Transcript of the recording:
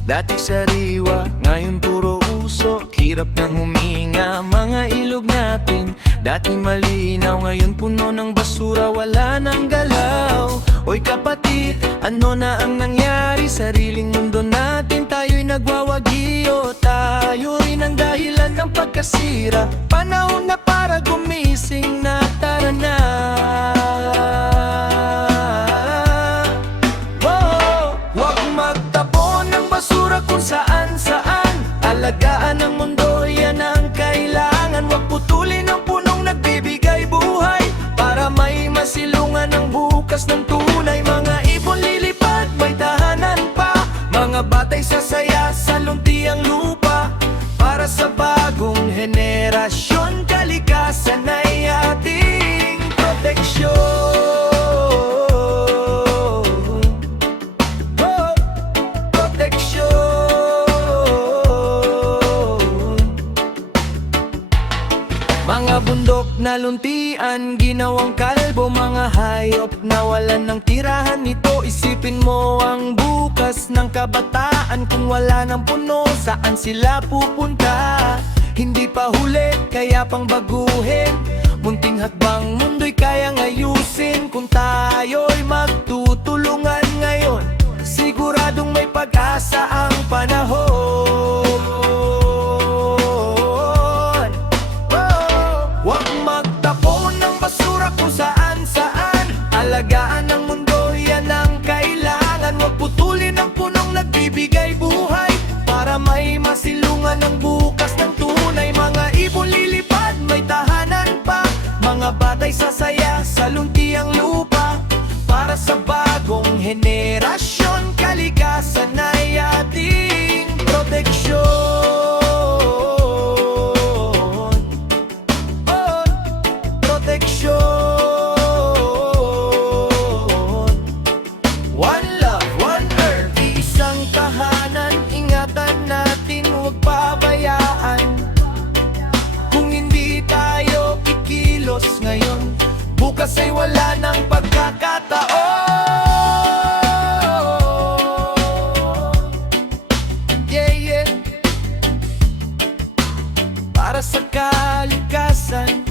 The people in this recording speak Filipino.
Dati sariwa, ngayon puro usok. Hirap nang huminga, mga ilog natin. Dati malinaw, ngayon puno ng basura, wala nang galaw. Oy kapatid, ano na ang nangyari? Sariling mundo natin, tayo'y nagwawagi. O tayo rin ang dahilan ng pagkasira. Panahon na para gumising na, tara na. Kung saan-saan, alagaan ang mundo, yan ang kailangan. Huwag putulin ang punong nagbibigay buhay, para may masilungan ang bukas ng tunay. Mga ibon lilipad, may tahanan pa. Mga batay sasaya sa luntiang lupa. Para sa bagong henerasyon, kalikasan ay ating proteksyon. Mga bundok na luntian, ginawang kalbo. Mga hayop na walan ng tirahan nito. Isipin mo ang bukas ng kabataan. Kung wala ng puno, saan sila pupunta? Hindi pa huli, kaya pang baguhin. Munting hakbang mundo'y kayang ayusin. Kung tayo'y magtutulungan ngayon, siguradong may pag-asa ang panahon. Kung saan-saan, alagaan ang mundo, yan ang kailangan. Huwag putulin ang punong nagbibigay buhay, para may masilungan ang bukas ng tunay. Mga ibon lilipad, may tahanan pa. Mga batay sasaya sa luntiang lupa. Para sa bagong henerasyon, kalikasan ay ating proteksyon. Ngayon, bukas ay wala ng pagkakataon. Yeah, yeah. Para sa kalikasan,